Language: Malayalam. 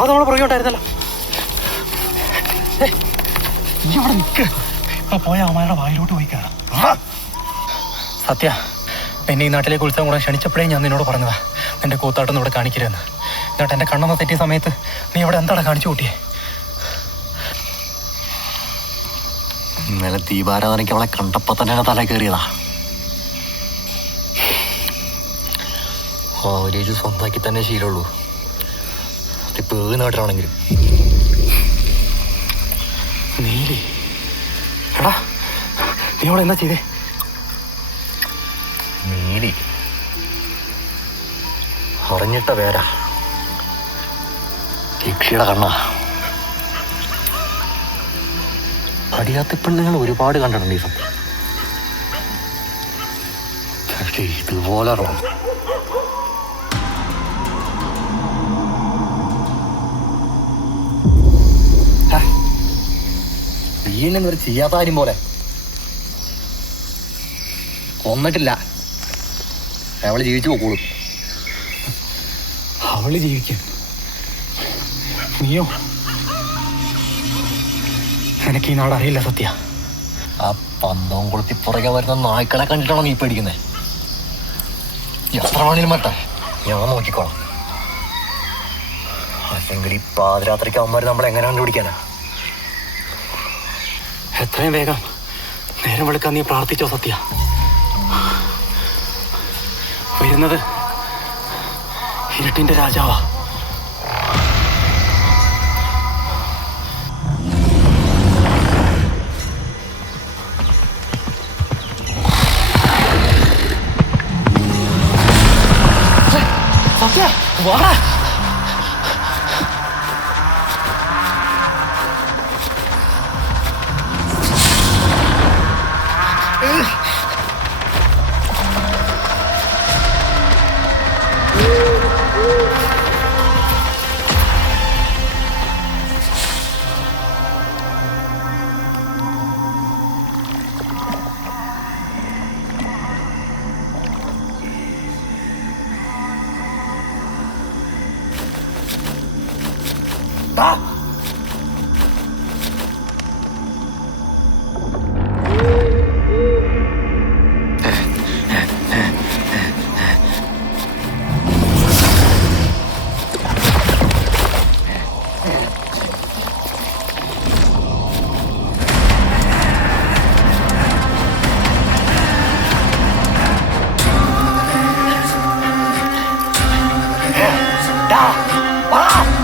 അത് നമ്മളെ പുറകെ ഉണ്ടായിരുന്നല്ലോ. നീ അവിടെ നിൽക്ക്. ഇപ്പൊ പോയ അവന്മാരുടെ വായിലോട്ട് പോയി കയറാം. സത്യ, എന്നെ ഈ നാട്ടിലേക്ക് ഉത്സവം കൂടെ ക്ഷണിച്ചപ്പോഴേ ഞാൻ നിന്നോട് പറഞ്ഞതാ നിന്റെ കൂത്താട്ടൊന്നും ഇവിടെ കാണിക്കരുതെന്ന്. എന്നിട്ട് എന്റെ കണ്ണൊന്ന് തെറ്റിയ സമയത്ത് നീ അവിടെ എന്താണ് കാണിച്ചു കൂട്ടിയേ? ഇന്നലെ ദീപാരാധനയ്ക്ക് അവളെ കണ്ടപ്പോ തന്നെ തല കയറിയതാ. അവരേജ് സ്വന്തമാക്കി തന്നെ ശീലമുള്ളൂ. ഇപ്പൊ ഏത് നാട്ടിലാണെങ്കിലും. നീലി, എടാ നീ അവിടെ എന്താ ചെയ്തേ? നീലി അറിഞ്ഞിട്ട പേരാ, യക്ഷിയുടെ കണ്ണാ. അടിയാത്ത പെണ്ണുങ്ങൾ ഒരുപാട് കണ്ടിട്ടുണ്ട് ഈ സത്യം. പക്ഷേ ഇതുപോലെ വീണെന്നൊരു ചെയ്യാത്ത കാര്യം പോലെ കൊന്നിട്ടില്ല. അവള് ജീവിച്ചു പോക്കോളും. അവള് ജീവിക്കും, നീയോ? എനിക്ക് ഈ നാട് അറിയില്ല സത്യ. ആ പന്തവും കൊളുത്തി പുറകെ വരുന്ന നായ്ക്കളെ കണ്ടിട്ടാണോ നീ പേടിക്കുന്നത്? എത്ര വേണേലും മട്ടെ, ഞാൻ നോക്കിക്കോളാം. അല്ലെങ്കിൽ ഈ പാതിരാത്രിക്ക് അവന്മാർ നമ്മളെങ്ങനെ കണ്ടുപിടിക്കാനാ? എത്രയും വേഗം നേരം വെളുക്കാൻ നീ പ്രാർത്ഥിച്ചോ സത്യ. വരുന്നത് ഇരുട്ടിന്റെ രാജാവാ. സത്യ വാ. Ah!